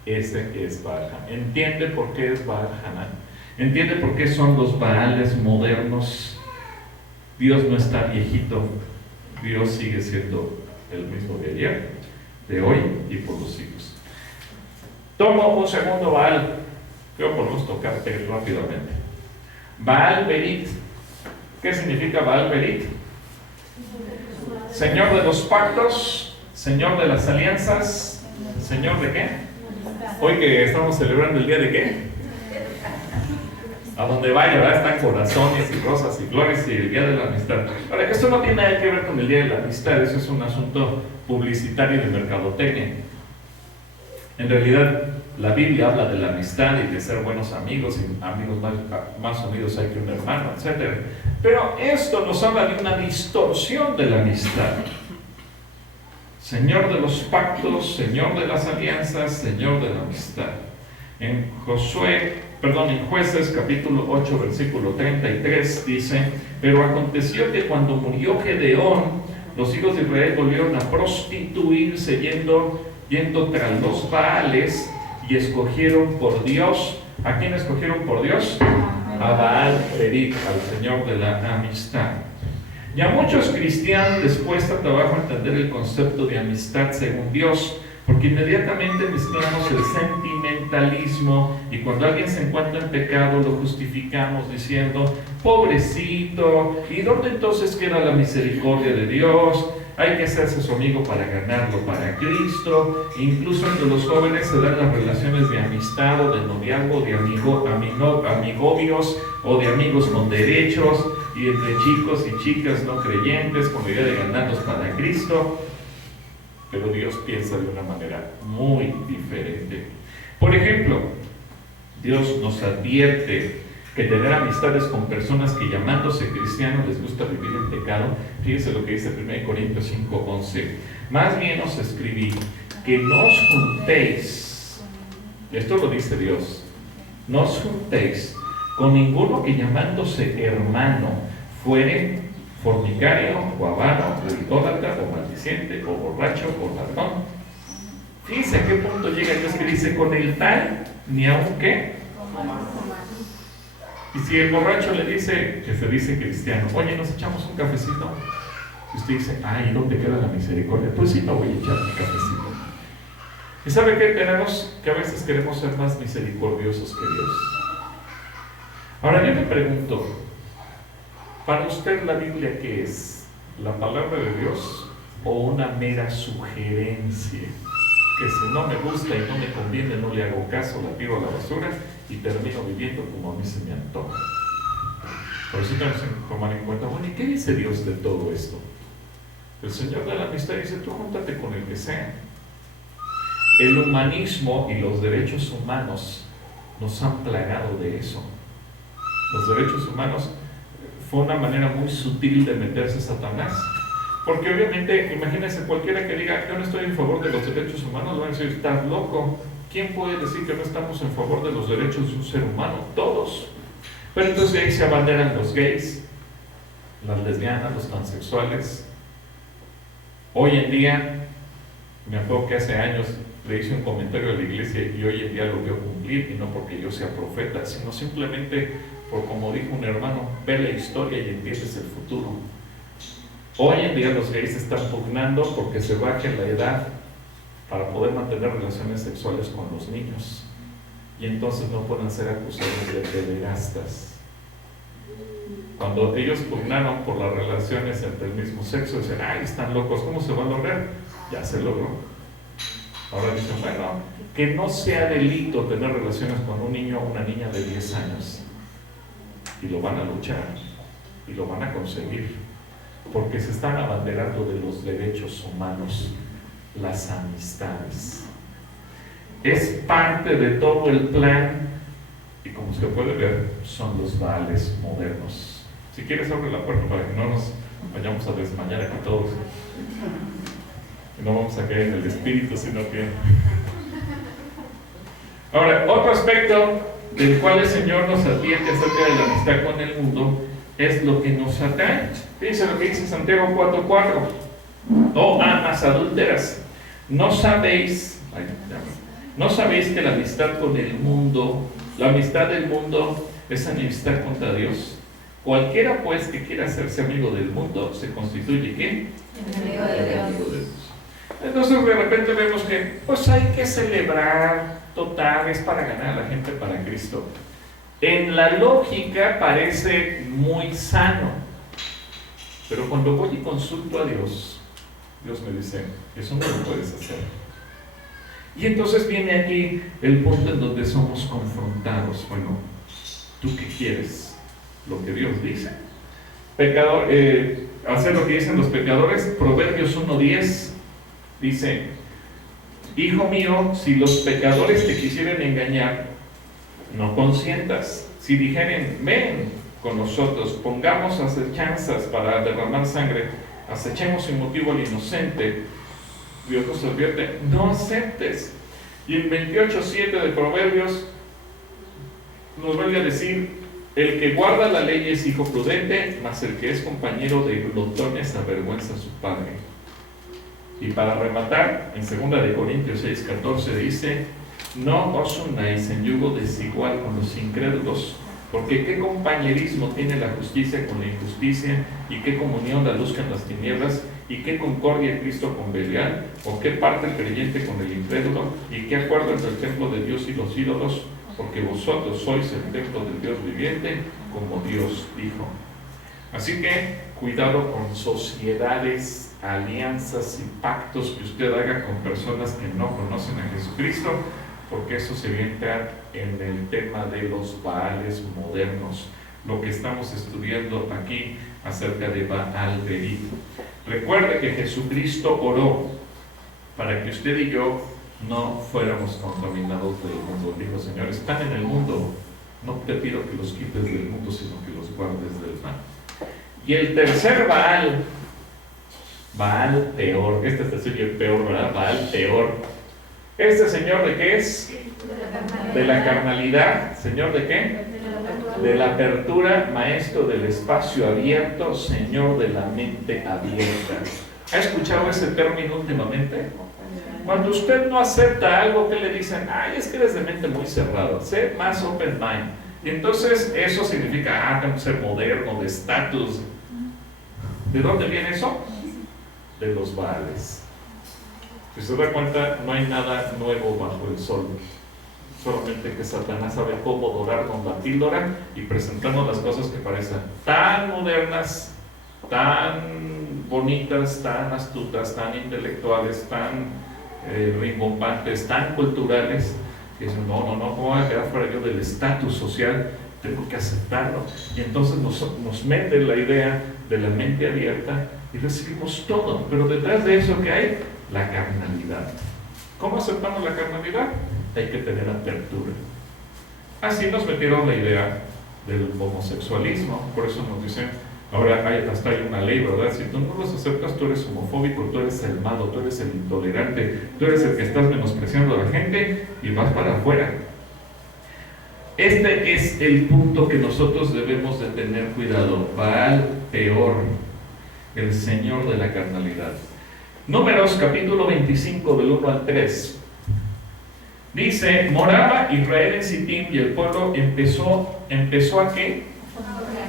Ese es Baal Hanán. ¿Entiende por qué es Baal Hanán? ¿Entiende por qué son los Baales modernos? Dios no está viejito, Dios sigue siendo el mismo de ayer, de hoy y por los siglos. Tomo un segundo Baal, que podemos tocar rápidamente. Baal Berit. ¿Qué significa Baal Berit? Señor de los pactos, Señor de las alianzas, Señor de qué? Hoy que estamos celebrando el día de qué? A donde vaya, ¿verdad? Están corazones y rosas y flores y el día de la amistad. Ahora, esto no tiene nada que ver con el día de la amistad, eso es un asunto publicitario de mercadotecnia. En realidad, la Biblia habla de la amistad y de ser buenos amigos, y amigos más unidos hay que un hermano, etc. Pero esto nos habla de una distorsión de la amistad. Señor de los pactos, Señor de las alianzas, Señor de la amistad. En Jueces capítulo 8 versículo 33 dice, pero aconteció que cuando murió Gedeón, los hijos de Israel volvieron a prostituirse yendo tras los Baales y escogieron por Dios ¿A quién escogieron por Dios? A Baal Perit, al Señor de la amistad. Y a muchos cristianos les cuesta trabajo entender el concepto de amistad según Dios, porque inmediatamente mezclamos el sentimentalismo y cuando alguien se encuentra en pecado lo justificamos diciendo, pobrecito, ¿y dónde entonces queda la misericordia de Dios? Hay que hacerse su amigo para ganarlo para Cristo. Incluso entre los jóvenes se dan las relaciones de amistad o de noviazgo, de amigobios o de amigos con derechos, y entre chicos y chicas no creyentes con la idea de ganarlos para Cristo. Pero Dios piensa de una manera muy diferente. Por ejemplo, Dios nos advierte que tener amistades con personas que llamándose cristianos les gusta vivir en pecado. Fíjense lo que dice 1 Corintios 5:11. Más bien os escribí que no os juntéis, esto lo dice Dios, no os juntéis con ninguno que llamándose hermano fuere fornicario, o avaro, o idólatra, o maldiciente, o borracho, o ladrón. Fíjense a qué punto llega Dios que dice, con el tal, ni aun qué. Y si el borracho le dice, que se dice cristiano, oye, nos echamos un cafecito, y usted dice, ay, ¿dónde queda la misericordia? Pues sí, no voy a echar mi cafecito. ¿Y sabe qué? Tenemos que a veces queremos ser más misericordiosos que Dios. Ahora yo me pregunto, ¿para usted la Biblia qué es? ¿La palabra de Dios o una mera sugerencia? Que si no me gusta y no me conviene, no le hago caso, la tiro a la basura y termino viviendo como a mí se me antoja. Por eso tenemos que tomar en cuenta, bueno, ¿y qué dice Dios de todo esto? El Señor de la amistad dice, tú júntate con el que sea. El humanismo y los derechos humanos nos han plagado de eso. Los derechos humanos fue una manera muy sutil de meterse Satanás. Porque obviamente, imagínense, cualquiera que diga, yo no estoy en favor de los derechos humanos, van a decir, estás loco. ¿Quién puede decir que no estamos en favor de los derechos de un ser humano? Todos. Pero entonces ahí se abanderan los gays, las lesbianas, los transexuales. Hoy en día, me acuerdo que hace años le hice un comentario a la iglesia y hoy en día lo veo cumplir, y no porque yo sea profeta, sino simplemente por, como dijo un hermano, ve la historia y entiendes el futuro. Hoy en día los gays están pugnando porque se baje la edad para poder mantener relaciones sexuales con los niños, y entonces no pueden ser acusados de pederastas. Cuando ellos pugnaron por las relaciones entre el mismo sexo, dicen, ay, están locos, ¿cómo se va a lograr? Ya se logró. Ahora dicen, bueno, que no sea delito tener relaciones con un niño o una niña de 10 años. Y lo van a luchar, y lo van a conseguir, porque se están abanderando de los derechos humanos, las amistades. Es parte de todo el plan, y como usted puede ver, son los Baales modernos. Si quieres, abre la puerta para que no nos vayamos a desmayar aquí todos. Y no vamos a caer en el espíritu, sino que... Ahora, otro aspecto del cual el Señor nos advierte acerca de la amistad con el mundo es lo que nos atrae. Fíjense lo que dice Santiago 4:4. Oh, amas adúlteras, ¿no sabéis que la amistad con el mundo, la amistad del mundo es amistad contra Dios? Cualquiera pues que quiera hacerse amigo del mundo se constituye ¿qué? Enemigo de Dios. Entonces de repente vemos que pues hay que celebrar, total, es para ganar a la gente para Cristo. En la lógica parece muy sano, pero cuando voy y consulto a Dios, Dios me dice, eso no lo puedes hacer. Y entonces viene aquí el punto en donde somos confrontados. Bueno, ¿tú qué quieres? ¿Lo que Dios dice? Pecador, hacer lo que dicen los pecadores. Proverbios 1:10 dice, hijo mío, si los pecadores te quisieren engañar, no consientas. Si dijeren, ven con nosotros, pongamos acechanzas para derramar sangre, acechemos sin motivo al inocente, Dios nos advierte, no aceptes. Y en 28:7 de Proverbios nos vuelve a decir, el que guarda la ley es hijo prudente, mas el que es compañero de glotones avergüenza a su padre. Y para rematar, en 2 de Corintios 6:14 dice, no os unáis en yugo desigual con los incrédulos, porque qué compañerismo tiene la justicia con la injusticia, y qué comunión la luz con las tinieblas, y qué concordia Cristo con Belial, o qué parte el creyente con el incrédulo, y qué acuerdo entre el templo de Dios y los ídolos, porque vosotros sois el templo del Dios viviente, como Dios dijo. Así que cuidado con sociedades, alianzas y pactos que usted haga con personas que no conocen a Jesucristo, porque eso se entra en el tema de los Baales modernos, lo que estamos estudiando aquí acerca de Baal Berit. Recuerde que Jesucristo oró para que usted y yo no fuéramos contaminados del mundo. Dijo: Señor, están en el mundo, no te pido que los quites del mundo, sino que los guardes del mal. Y el tercer Baal, Baal peor, este se oye peor, ¿verdad? Baal peor. ¿Este señor de qué es? De la carnalidad. ¿Señor de qué? De la apertura, maestro del espacio abierto, señor de la mente abierta. ¿Ha escuchado ese término últimamente? Cuando usted no acepta algo, que le dicen: ay, es que eres de mente muy cerrada, sé más open mind. Y entonces eso significa: tengo que ser moderno, de estatus. ¿De dónde viene eso? De los Baales. Si se da cuenta, no hay nada nuevo bajo el sol. Solamente que Satanás sabe cómo dorar con la píldora y presentarnos las cosas que parecen tan modernas, tan bonitas, tan astutas, tan intelectuales, tan rimbombantes, tan culturales, que dicen: no voy a quedar fuera yo del estatus social, tengo que aceptarlo. Y entonces nos mete la idea de la mente abierta y recibimos todo, pero detrás de eso, ¿qué hay? La carnalidad. ¿Cómo aceptamos la carnalidad? Hay que tener apertura. Así nos metieron la idea del homosexualismo. Por eso nos dicen: ahora hasta hay una ley, ¿verdad? Si tú no los aceptas, tú eres homofóbico, tú eres el malo, tú eres el intolerante, tú eres el que estás menospreciando a la gente, y vas para afuera. Este es el punto que nosotros debemos de tener cuidado. Baal peor, el señor de la carnalidad. Números capítulo 25 del 1 al 3. Dice: moraba Israel en Sittim, y el pueblo empezó ¿a qué?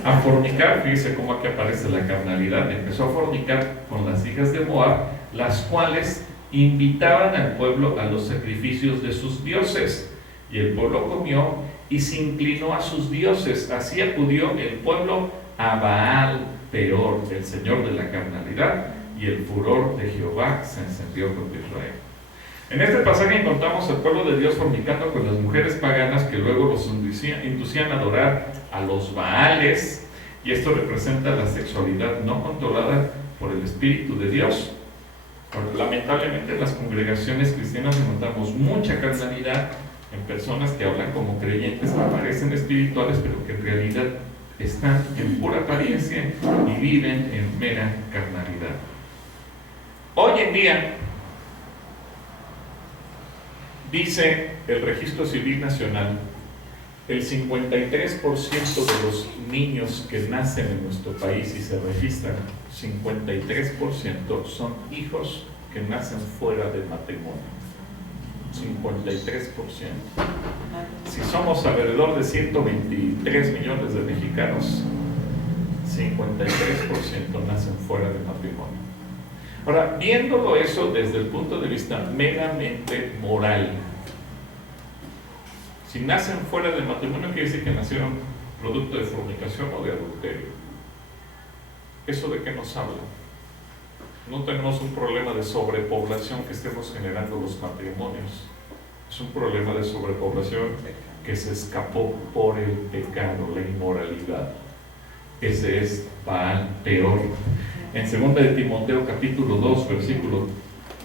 A fornicar. Fíjese cómo aquí aparece la carnalidad. Empezó a fornicar con las hijas de Moab, las cuales invitaban al pueblo a los sacrificios de sus dioses. Y el pueblo comió y se inclinó a sus dioses. Así acudió el pueblo a Baal peor, el señor de la carnalidad, y el furor de Jehová se encendió contra Israel. En este pasaje encontramos al pueblo de Dios fornicando con las mujeres paganas, que luego los inducían a adorar a los Baales, y esto representa la sexualidad no controlada por el Espíritu de Dios. Lamentablemente en las congregaciones cristianas encontramos mucha carnalidad en personas que hablan como creyentes, que parecen espirituales, pero que en realidad están en pura apariencia y viven en mera carnalidad. Hoy en día, dice el Registro Civil Nacional, el 53% de los niños que nacen en nuestro país y se registran, 53% son hijos que nacen fuera de matrimonio. 53%. Si somos alrededor de 123 millones de mexicanos, 53% nacen fuera de matrimonio. Ahora, viéndolo eso desde el punto de vista meramente moral, si nacen fuera de matrimonio, quiere decir que nacieron producto de fornicación o de adulterio. ¿Eso de qué nos habla? No tenemos un problema de sobrepoblación que estemos generando los matrimonios. Es un problema de sobrepoblación que se escapó por el pecado, la inmoralidad. Ese es Baal peor. En 2 de Timoteo capítulo 2, versículo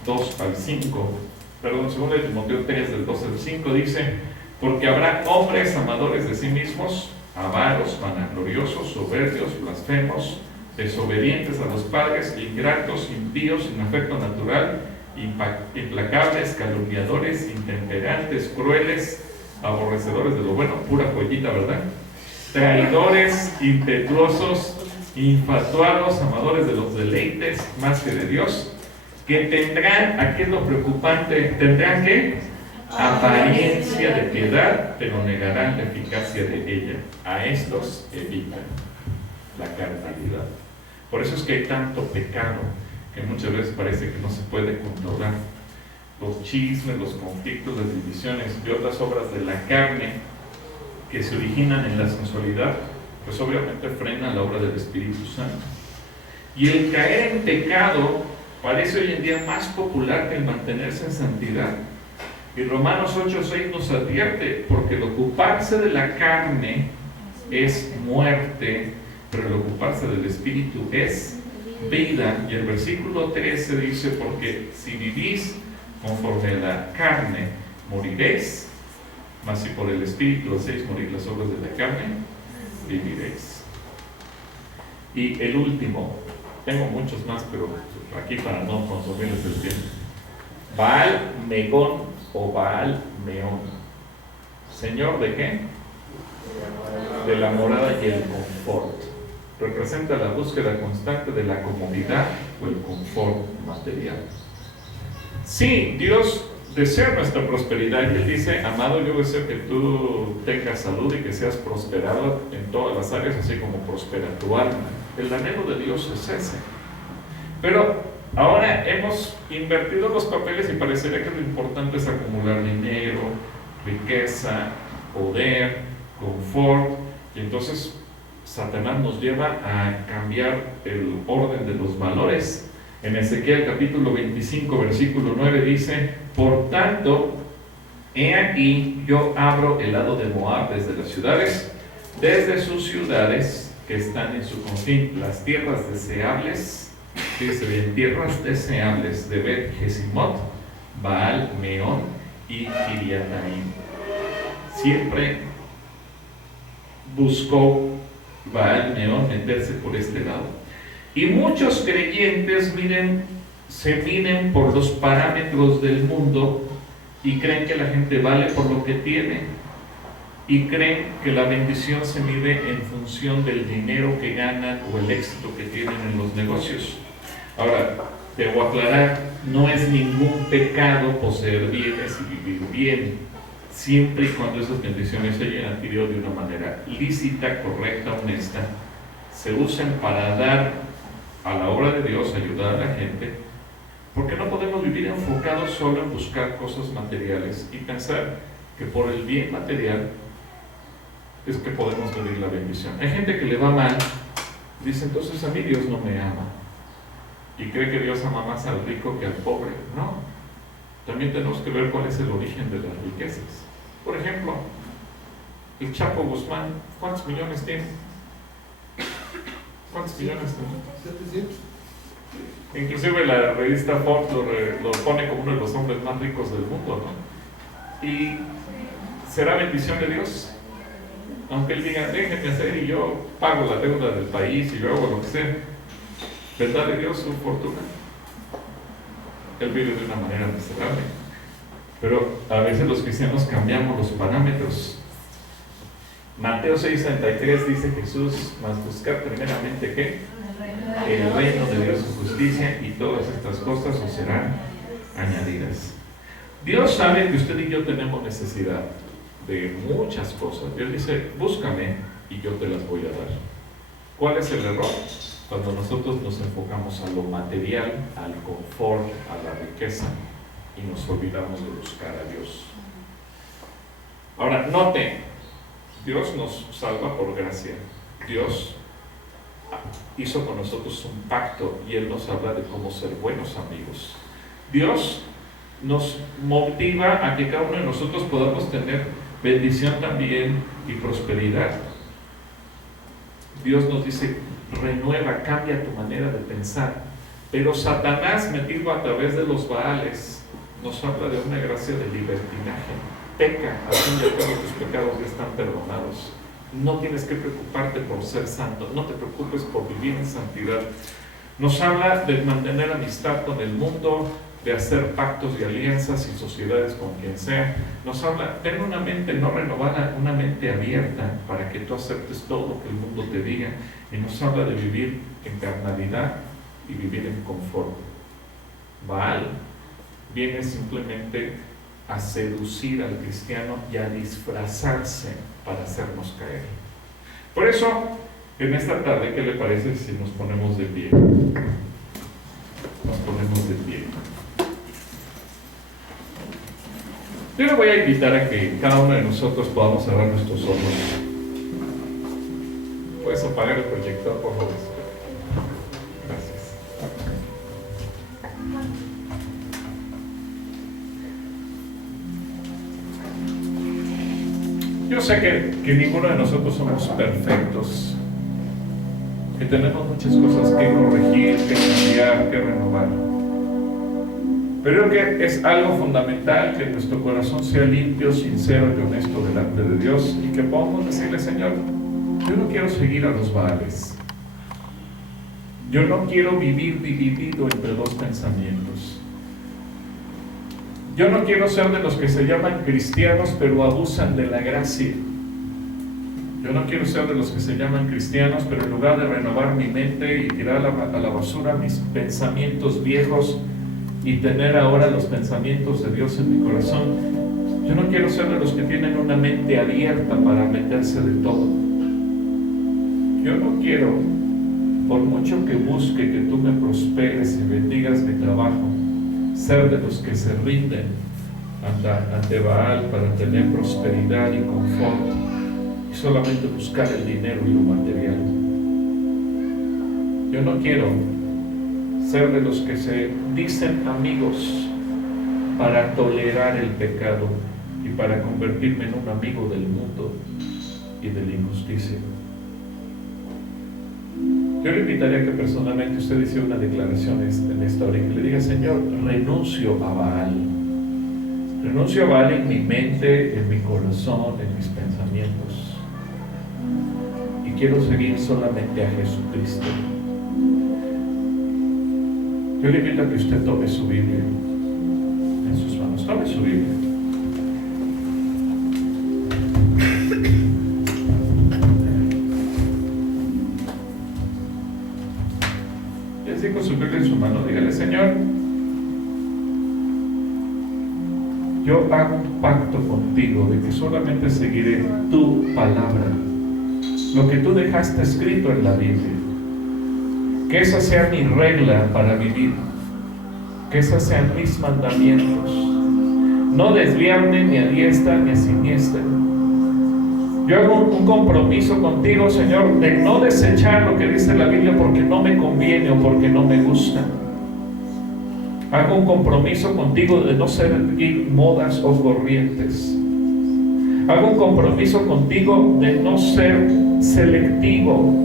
2 al 5, perdón, 2 de Timoteo 3, del 2 al 5, dice: porque habrá hombres amadores de sí mismos, avaros, vanagloriosos, soberbios, blasfemos, desobedientes a los padres, ingratos, impíos, sin afecto natural, implacables, calumniadores, intemperantes, crueles, aborrecedores de lo bueno, pura joyita, ¿verdad? Traidores, impetuosos, infatuados, amadores de los deleites más que de Dios, que tendrán, aquí es lo preocupante, ¿tendrán qué? apariencia de piedad, pero negarán la eficacia de ella. A estos evitan la carnalidad. Por eso es que hay tanto pecado que muchas veces parece que no se puede controlar. Los chismes, los conflictos, las divisiones y otras obras de la carne que se originan en la sensualidad, pues obviamente frenan la obra del Espíritu Santo. Y el caer en pecado parece hoy en día más popular que el mantenerse en santidad. Y Romanos 8:6 nos advierte, porque el ocuparse de la carne es muerte, pero el ocuparse del Espíritu es vida. Y el versículo 13 dice, porque si vivís conforme a la carne, moriréis, mas si por el Espíritu hacéis morir las obras de la carne, viviréis. Y el último, tengo muchos más, pero aquí para no consumirles el tiempo. Baal Megón o Baal Meón. ¿Señor de qué? De la morada y el confort. Representa la búsqueda constante de la comodidad o el confort material. Sí, Dios desea nuestra prosperidad y Él dice, amado, yo deseo que tú tengas salud y que seas prosperado en todas las áreas, así como prospera tu alma. El anhelo de Dios es ese. Pero ahora hemos invertido los papeles y parecería que lo importante es acumular dinero, riqueza, poder, confort, y entonces Satanás nos lleva a cambiar el orden de los valores. En Ezequiel capítulo 25, versículo 9 dice, por tanto, he aquí, yo abro el lado de Moab desde las ciudades, desde sus ciudades que están en su confín, las tierras deseables, dice bien, tierras deseables de Bet Jesimot, Baal Meón y Kiriataim. Siempre buscó Baal Meón meterse por este lado. Y muchos creyentes se miden por los parámetros del mundo y creen que la gente vale por lo que tiene y creen que la bendición se mide en función del dinero que ganan o el éxito que tienen en los negocios. Ahora, debo aclarar, no es ningún pecado poseer bienes y vivir bien, siempre y cuando esas bendiciones se hayan adquirido de una manera lícita, correcta, honesta, se usen para dar a la obra de Dios, ayudar a la gente, porque no podemos vivir enfocados solo en buscar cosas materiales y pensar que por el bien material es que podemos pedir la bendición. Hay gente que le va mal, dice, entonces a mí Dios no me ama, y cree que Dios ama más al rico que al pobre. No, también tenemos que ver cuál es el origen de las riquezas. Por ejemplo, el Chapo Guzmán, ¿cuántos millones tiene? ¿Cuántos millones tiene? 700. Inclusive la revista Forbes lo pone como uno de los hombres más ricos del mundo, ¿no? Y será bendición de Dios, aunque él diga, déjenme hacer y yo pago la deuda del país y yo hago lo que sea. ¿Verdad de Dios su fortuna? Él vive de una manera miserable. Pero a veces los cristianos cambiamos los parámetros. Mateo 6:33 dice Jesús, mas buscar primeramente ¿qué? El reino de Dios, su justicia, y todas estas cosas os serán añadidas. Dios sabe que usted y yo tenemos necesidad de muchas cosas. Dios dice, búscame y yo te las voy a dar. ¿Cuál es el error? Cuando nosotros nos enfocamos a lo material, al confort, a la riqueza, y nos olvidamos de buscar a Dios. Ahora, note, Dios nos salva por gracia. Dios hizo con nosotros un pacto y Él nos habla de cómo ser buenos amigos. Dios nos motiva a que cada uno de nosotros podamos tener bendición también y prosperidad. Dios nos dice, renueva, cambia tu manera de pensar. Pero Satanás, metido a través de los Baales, nos habla de una gracia de libertinaje. Peca, al fin y al cabo tus pecados ya están perdonados. No tienes que preocuparte por ser santo, no te preocupes por vivir en santidad. Nos habla de mantener amistad con el mundo, de hacer pactos y alianzas y sociedades con quien sea. Nos habla, ten una mente no renovada, una mente abierta para que tú aceptes todo lo que el mundo te diga. Y nos habla de vivir en carnalidad y vivir en confort. Baal viene simplemente a seducir al cristiano y a disfrazarse para hacernos caer. Por eso, en esta tarde, ¿qué le parece si nos ponemos de pie? Nos ponemos de pie. Yo le voy a invitar a que cada uno de nosotros podamos cerrar nuestros ojos. ¿Puedes apagar el proyector, por favor? Gracias. Yo sé que ninguno de nosotros somos perfectos, que tenemos muchas cosas que corregir, que cambiar, que renovar. Pero creo que es algo fundamental que nuestro corazón sea limpio, sincero y honesto delante de Dios y que podamos decirle: Señor, yo no quiero seguir a los Baales. Yo no quiero vivir dividido entre dos pensamientos. Yo no quiero ser de los que se llaman cristianos pero abusan de la gracia. Yo no quiero ser de los que se llaman cristianos pero en lugar de renovar mi mente y tirar a la basura mis pensamientos viejos y tener ahora los pensamientos de Dios en mi corazón, yo no quiero ser de los que tienen una mente abierta para meterse de todo. Yo no quiero, por mucho que busque que tú me prosperes y bendigas mi trabajo, ser de los que se rinden ante Baal para tener prosperidad y confort y solamente buscar el dinero y lo material. Yo no quiero ser de los que se dicen amigos para tolerar el pecado y para convertirme en un amigo del mundo y de la injusticia. Yo le invitaría a que personalmente usted hiciera una declaración en esta hora y que le diga: Señor, renuncio a Baal. Renuncio a Baal en mi mente, en mi corazón, en mis pensamientos. Y quiero seguir solamente a Jesucristo. Yo le invito a que usted tome su Biblia en sus manos. Tome su Biblia. Y así con su Biblia en su mano, dígale: Señor, yo hago un pacto contigo de que solamente seguiré tu palabra, lo que tú dejaste escrito en la Biblia. Que esa sea mi regla para vivir, que esos sean mis mandamientos, no desviarme ni a diestra ni a siniestra. Yo hago un compromiso contigo, Señor, de no desechar lo que dice la Biblia porque no me conviene o porque no me gusta. Hago un compromiso contigo de no seguir modas o corrientes. Hago un compromiso contigo de no ser selectivo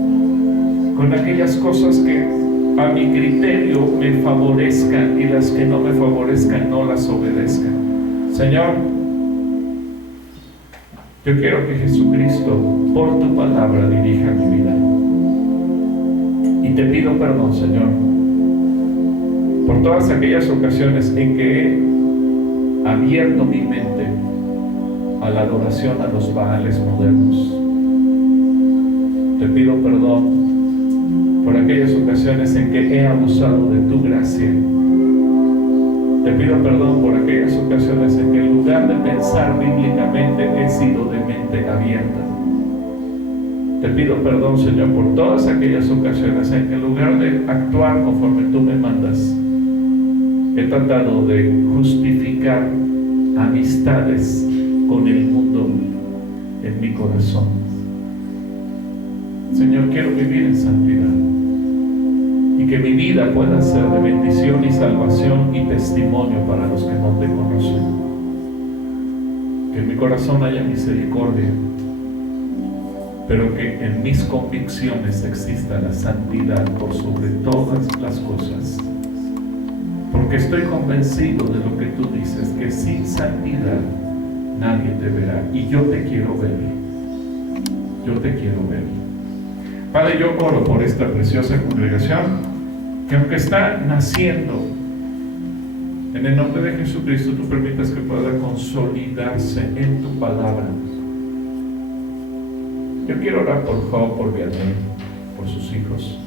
con aquellas cosas que a mi criterio me favorezcan y las que no me favorezcan no las obedezcan. Señor, yo quiero que Jesucristo, por tu palabra, dirija mi vida. Y te pido perdón, Señor, por todas aquellas ocasiones en que he abierto mi mente a la adoración a los Baales modernos. Te pido perdón por aquellas ocasiones en que he abusado de tu gracia. Te pido perdón por aquellas ocasiones en que en lugar de pensar bíblicamente he sido de mente abierta. Te pido perdón, Señor, por todas aquellas ocasiones en que en lugar de actuar conforme tú me mandas, he tratado de justificar amistades con el mundo en mi corazón. Señor, quiero vivir en santidad y que mi vida pueda ser de bendición y salvación y testimonio para los que no te conocen. Que en mi corazón haya misericordia, pero que en mis convicciones exista la santidad por sobre todas las cosas, porque estoy convencido de lo que tú dices, que sin santidad nadie te verá, y yo te quiero ver. Yo te quiero ver. Padre, yo oro por esta preciosa congregación que aunque está naciendo, en el nombre de Jesucristo tú permitas que pueda consolidarse en tu palabra. Yo quiero orar por Job, por Vianney, por sus hijos.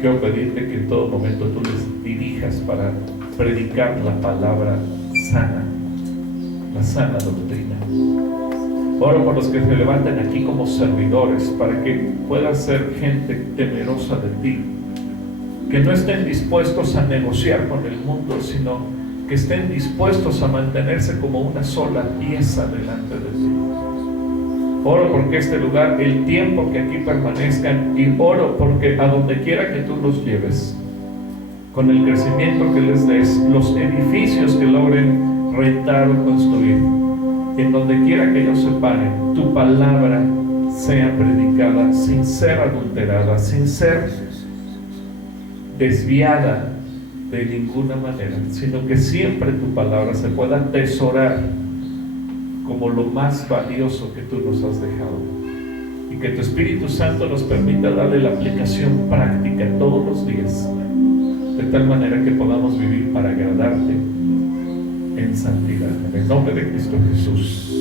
Quiero pedirte que en todo momento tú les dirijas para predicar la palabra sana, la sana doctrina. Oro por los que se levanten aquí como servidores, para que puedan ser gente temerosa de ti, que no estén dispuestos a negociar con el mundo, sino que estén dispuestos a mantenerse como una sola pieza delante de ti. Oro porque este lugar, el tiempo que aquí permanezcan, y oro porque a donde quiera que tú los lleves, con el crecimiento que les des, los edificios que logren rentar o construir, en donde quiera que ellos se paren, tu palabra sea predicada sin ser adulterada, sin ser desviada de ninguna manera, sino que siempre tu palabra se pueda atesorar como lo más valioso que tú nos has dejado, y que tu Espíritu Santo nos permita darle la aplicación práctica todos los días, de tal manera que podamos vivir para agradarte en santidad. En el nombre de Cristo Jesús.